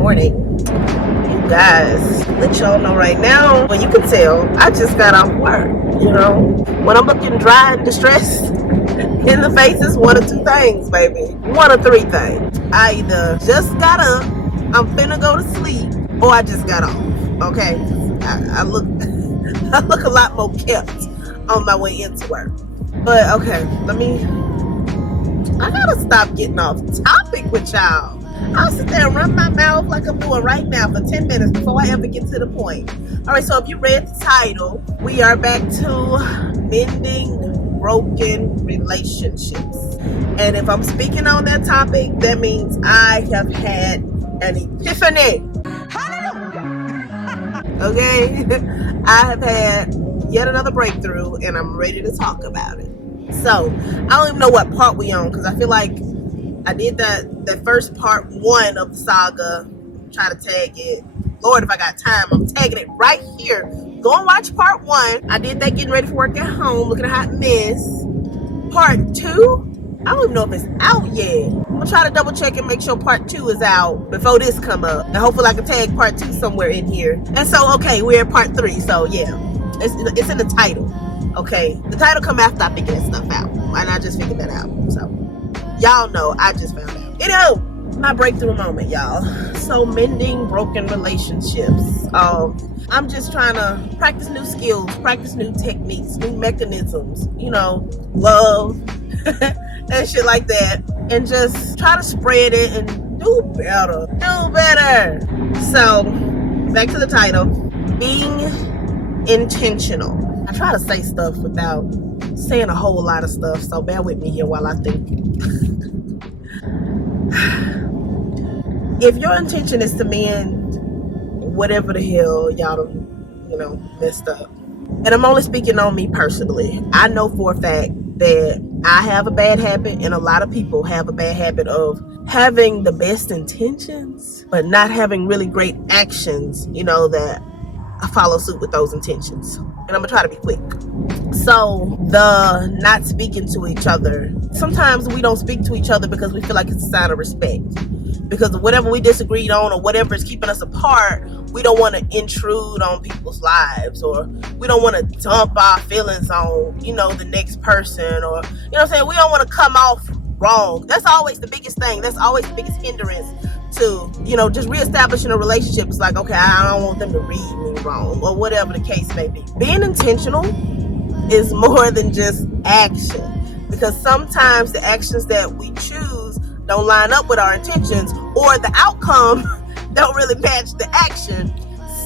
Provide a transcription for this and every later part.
morning. You guys, let y'all know right now, well, you can tell, I just got off work. You know, when I'm looking dry and distressed in the face, it's one of two things, baby. One of three things. I either just got up, I'm finna go to sleep, or I just got off. Okay? I look I look a lot more kept on my way into work. But okay, I gotta stop getting off topic with y'all. I'll sit there and run my mouth like I'm doing right now for 10 minutes before I ever get to the point. All right, so if you read the title, we are back to mending broken relationships. And if I'm speaking on that topic, that means I have had an epiphany. Okay? I have had yet another breakthrough, and I'm ready to talk about it. So, I don't even know what part we on, because I feel like I did that first part 1 of the saga. Try to tag it. Lord, if I got time, I'm tagging it right here. Go and watch part 1. I did that getting ready for work at home, looking at a hot mess. Part 2, I don't even know if it's out yet. I'm gonna try to double check and make sure part 2 is out before this come up. And hopefully I can tag part 2 somewhere in here. And so, okay, we're at part 3. So yeah, it's in the title. Okay, the title come after I figure that stuff out. And I just figured that out. So y'all know I just found out. You know, my breakthrough moment, y'all. So mending broken relationships. I'm just trying to practice new skills, practice new techniques, new mechanisms, you know, love and shit like that. And just try to spread it and do better. Do better. So back to the title. Being intentional. I try to say stuff without saying a whole lot of stuff, so bear with me here while I think. If your intention is to mend whatever the hell y'all done, you know, messed up, and I'm only speaking on me personally, I know for a fact that I have a bad habit, and a lot of people have a bad habit of having the best intentions, but not having really great actions, you know, that follow suit with those intentions. And I'm gonna try to be quick. So the not speaking to each other, sometimes we don't speak to each other because we feel like it's a sign of respect, because of whatever we disagreed on or whatever is keeping us apart. We don't want to intrude on people's lives, or we don't want to dump our feelings on, you know, the next person, or, you know what I'm saying, we don't want to come off wrong. That's always the biggest thing. That's always the biggest hindrance to, you know, just reestablishing a relationship. It's like, okay, I don't want them to read me wrong, or whatever the case may be. Being intentional is more than just action, because sometimes the actions that we choose don't line up with our intentions, or the outcome don't really match the action.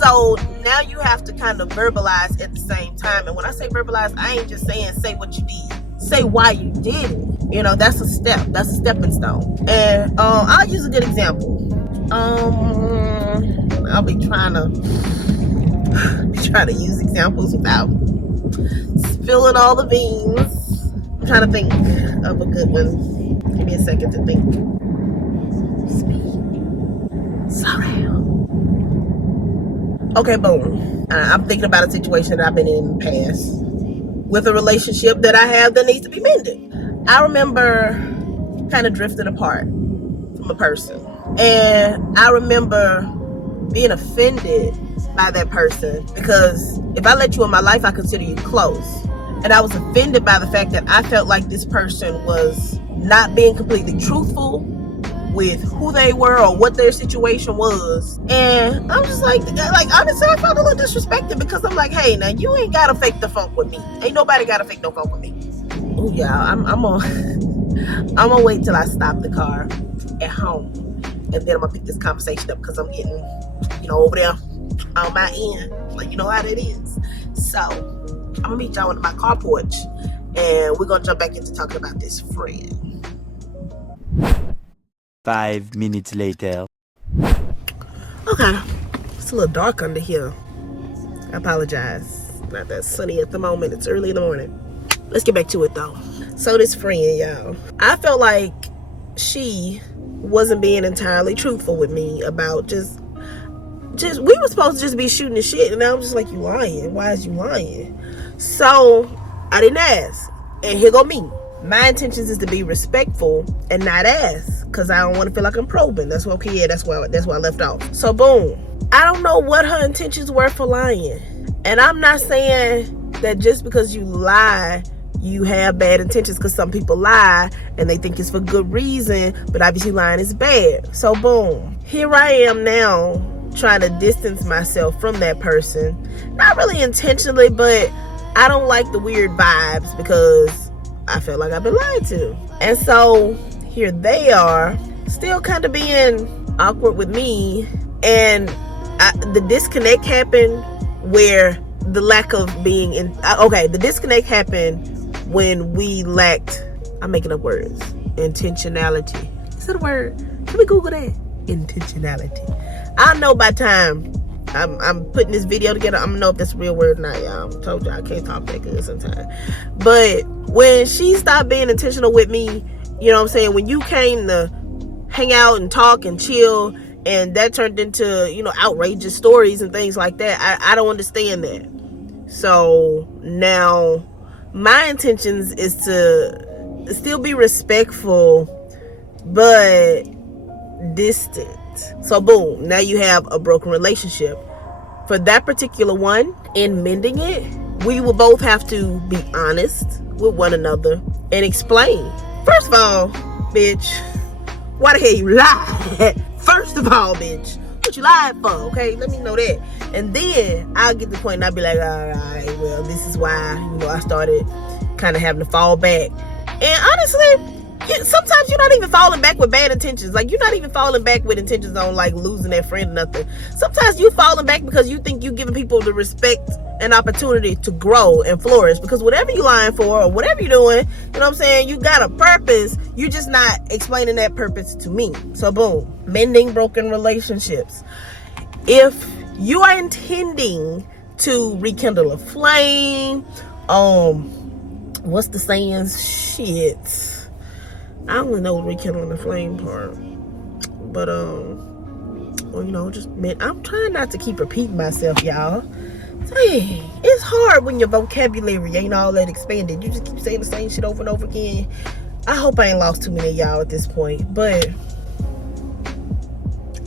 So now you have to kind of verbalize at the same time. And when I say verbalize, I ain't just saying say what you did. Say why you did it. You know, that's a step. That's a stepping stone. And I'll use a good example. I'll be trying to use examples without spilling all the beans. I'm trying to think of a good one. Give me a second to think. Sorry. Okay, boom. I'm thinking about a situation that I've been in the past with a relationship that I have that needs to be mended. I remember kind of drifting apart from a person. And I remember being offended by that person, because if I let you in my life, I consider you close. And I was offended by the fact that I felt like this person was not being completely truthful with who they were or what their situation was. And I'm just like honestly, I felt a little disrespected, because I'm like, hey, now you ain't gotta fake the funk with me. Ain't nobody gotta fake no funk with me. Oh yeah, I'm gonna wait till I stop the car at home, and then I'm gonna pick this conversation up, because I'm getting, you know, over there on my end, like, you know how that is. So I'm gonna meet y'all in my car porch, and we're gonna jump back into talking about this friend. 5 minutes later. Okay, it's a little dark under here. I apologize. Not that sunny at the moment. It's early in the morning. Let's get back to it though. So this friend, y'all, I felt like she wasn't being entirely truthful with me about just we were supposed to just be shooting the shit, and I was just like, you lying? Why is you lying? So I didn't ask, and here go me. My intentions is to be respectful and not ask, because I don't want to feel like I'm probing. That's what, okay, yeah, that's why I left off. So boom, I don't know what her intentions were for lying. And I'm not saying that just because you lie, you have bad intentions, because some people lie and they think it's for good reason, but obviously lying is bad. So boom, here I am now trying to distance myself from that person. Not really intentionally, but I don't like the weird vibes because I feel like I've been lied to. And so here they are, still kind of being awkward with me. And the disconnect happened where the lack of being the disconnect happened when we lacked, I'm making up words, intentionality. Is that a word? Can we Google that? Intentionality. I know by time I'm putting this video together, I'm gonna know if that's a real word or not, y'all. I told you I can't talk that good sometimes. But when she stopped being intentional with me, you know what I'm saying, when you came to hang out and talk and chill, and that turned into, you know, outrageous stories and things like that, I don't understand that. So now my intentions is to still be respectful but distant. So boom, now you have a broken relationship. For that particular one, in mending it, we will both have to be honest with one another and explain. First of all, bitch, why the hell you lie? First of all, bitch, what you lied for? Okay, let me know that. And then I'll get to the point and I'll be like, all right, well, this is why, you know, I started kind of having to fall back. And honestly, sometimes you're not even falling back with bad intentions. Like, you're not even falling back with intentions on like losing that friend or nothing. Sometimes you falling back because you think you're giving people the respect and opportunity to grow and flourish. Because whatever you're lying for or whatever you're doing, you know what I'm saying, you got a purpose. You're just not explaining that purpose to me. So boom, mending broken relationships. If you are intending to rekindle a flame, what's the saying? Shit, I only know rekindling the flame part. But well, you know, I'm trying not to keep repeating myself, y'all. Dang, it's hard when your vocabulary ain't all that expanded. You just keep saying the same shit over and over again. I hope I ain't lost too many of y'all at this point, but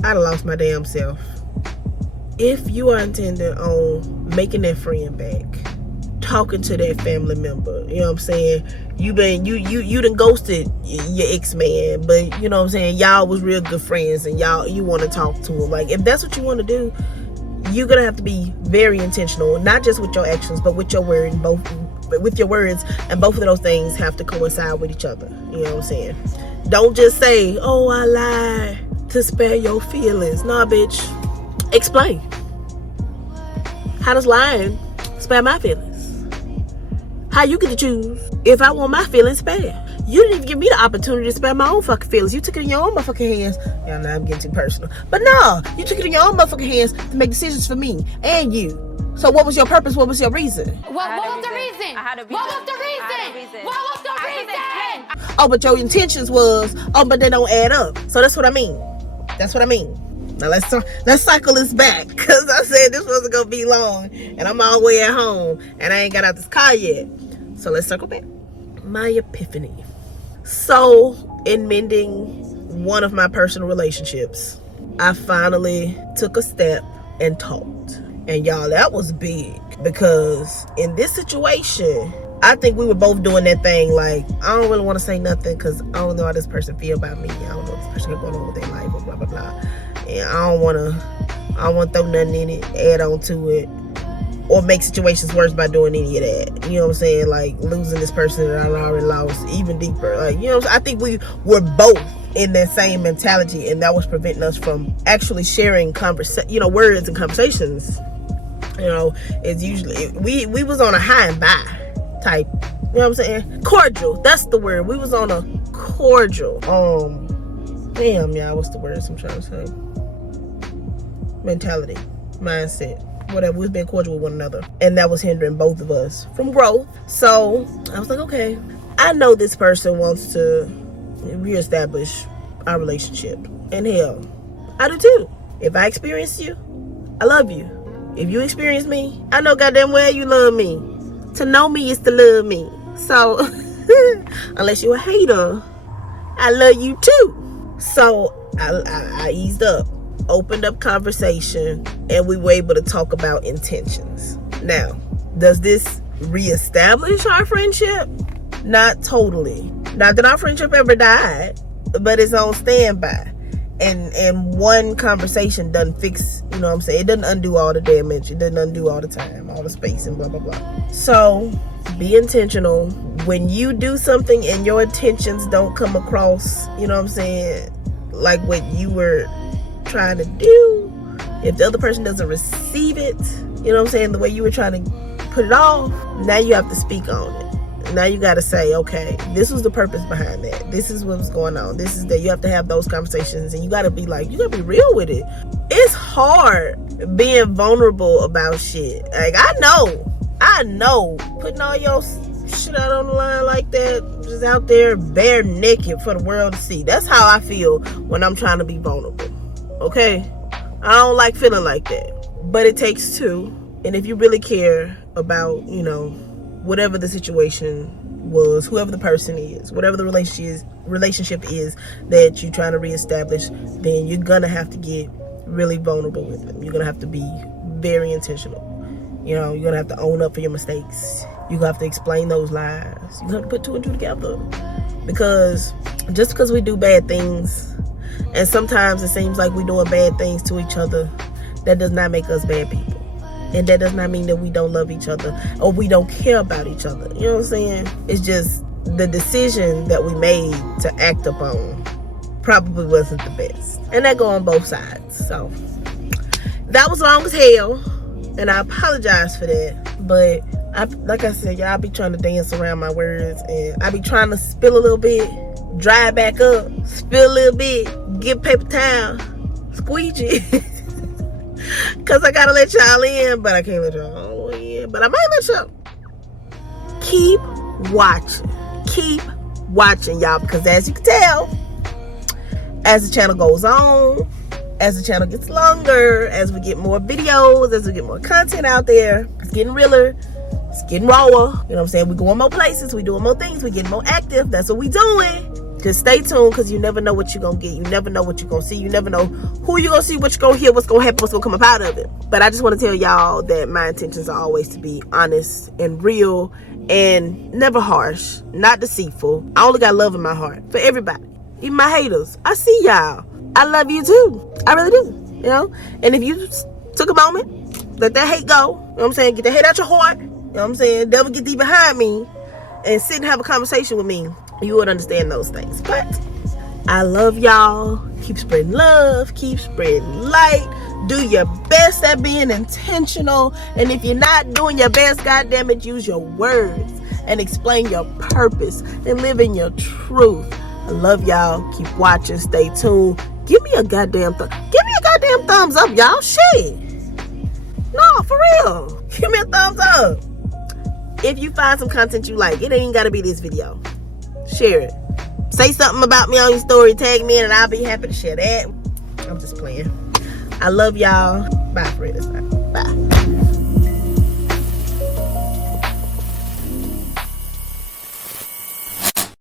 I done lost my damn self. If you are intending on making that friend back, talking to that family member, you know what I'm saying, you done ghosted your ex-man, but you know what I'm saying, y'all was real good friends and you want to talk to him. Like, if that's what you want to do, you're gonna have to be very intentional, not just with your actions but with your words. Both of those things have to coincide with each other. You know what I'm saying? Don't just say, oh, I lied to spare your feelings. Nah, bitch, explain. How does lying spare my feelings? How you get to choose if I want my feelings spared? You didn't even give me the opportunity to spare my own fucking feelings. You took it in your own motherfucking hands. Yeah, now I'm getting too personal. But no, you took it in your own motherfucking hands to make decisions for me and you. So what was your purpose? What was your reason? What was the reason? What was the reason? What was the reason? Oh, but your intentions was, but they don't add up. So that's what I mean. That's what I mean. Now let's cycle this back, because I said this wasn't gonna be long and I'm all the way at home and I ain't got out this car yet. So let's circle back. My epiphany. So in mending one of my personal relationships, I finally took a step and talked. And y'all, that was big, because in this situation, I think we were both doing that thing like, I don't really want to say nothing because I don't know how this person feel about me. I don't know if this person is going on with their life or blah, blah, blah. And I don't want to throw nothing in it, add on to it, or make situations worse by doing any of that. You know what I'm saying? Like losing this person that I already lost even deeper. Like, you know what I'm saying? I think we were both in that same mentality, and that was preventing us from actually sharing words and conversations. You know, it's usually we was on a high and by type. You know what I'm saying? Cordial. That's the word. We was on a cordial. Damn, y'all. What's the words I'm trying to say? Mentality, mindset, whatever. We've been cordial with one another, and that was hindering both of us from growth. So I was like, okay, I know this person wants to reestablish our relationship, and hell, I do too. If I experience you, I love you. If you experience me, I know goddamn well you love me. To know me is to love me. So unless you're a hater, I love you too. So I eased up, opened up conversation, and we were able to talk about intentions. Now, does this reestablish our friendship? Not totally. Not that our friendship ever died, but it's on standby. And one conversation doesn't fix, you know what I'm saying? It doesn't undo all the damage. It doesn't undo all the time, all the space, and blah, blah, blah. So be intentional. When you do something and your intentions don't come across, you know what I'm saying, like what you were trying to do, if the other person doesn't receive it, you know what I'm saying, the way you were trying to put it off, now you have to speak on it. Now you got to say, okay, this was the purpose behind that. This is what was going on. This is that. You have to have those conversations, and you got to be like, you got to be real with it. It's hard being vulnerable about shit. Like, I know putting all your shit out on the line like that, just out there bare naked for the world to see. That's how I feel when I'm trying to be vulnerable. Okay? I don't like feeling like that. But it takes two. And if you really care about, you know, whatever the situation was, whoever the person is, whatever the relationship is that you're trying to reestablish, then you're gonna have to get really vulnerable with them. You're gonna have to be very intentional. You know, you're gonna have to own up for your mistakes. You're gonna have to explain those lies. You're gonna have to put two and two together. Because just because we do bad things, and sometimes it seems like we're doing bad things to each other, that does not make us bad people. And that does not mean that we don't love each other or we don't care about each other. You know what I'm saying? It's just the decision that we made to act upon probably wasn't the best. And that go on both sides. So that was long as hell. And I apologize for that. But like I said, y'all, I be trying to dance around my words. And I be trying to spill a little bit, dry back up, spill a little bit, get paper towel, squeegee. Because I gotta let y'all in, but I can't let y'all all the way in. But I might let y'all. Keep watching. Keep watching, y'all. Because as you can tell, as the channel goes on, as the channel gets longer, as we get more videos, as we get more content out there, it's getting realer. It's getting rawer. You know what I'm saying? We're going more places. We're doing more things. We're getting more active. That's what we're doing. Just stay tuned, because you never know what you're going to get. You never know what you're going to see. You never know who you're going to see, what you're going to hear, what's going to happen, what's going to come up out of it. But I just want to tell y'all that my intentions are always to be honest and real and never harsh, not deceitful. I only got love in my heart for everybody, even my haters. I see y'all. I love you too. I really do, you know? And if you took a moment, let that hate go, you know what I'm saying? Get the hate out your heart, you know what I'm saying? Devil, get thee behind me and sit and have a conversation with me. You would understand those things. But I love y'all. Keep spreading love. Keep spreading light. Do your best at being intentional. And if you're not doing your best, goddamn it, use your words and explain your purpose and live in your truth. I love y'all. Keep watching. Stay tuned. Give me a goddamn thumbs up, y'all. Shit. No, for real. Give me a thumbs up. If you find some content you like, it ain't gotta be this video. Share it. Say something about me on your story. Tag me in and I'll be happy to share that. I'm just playing. I love y'all. Bye for this time.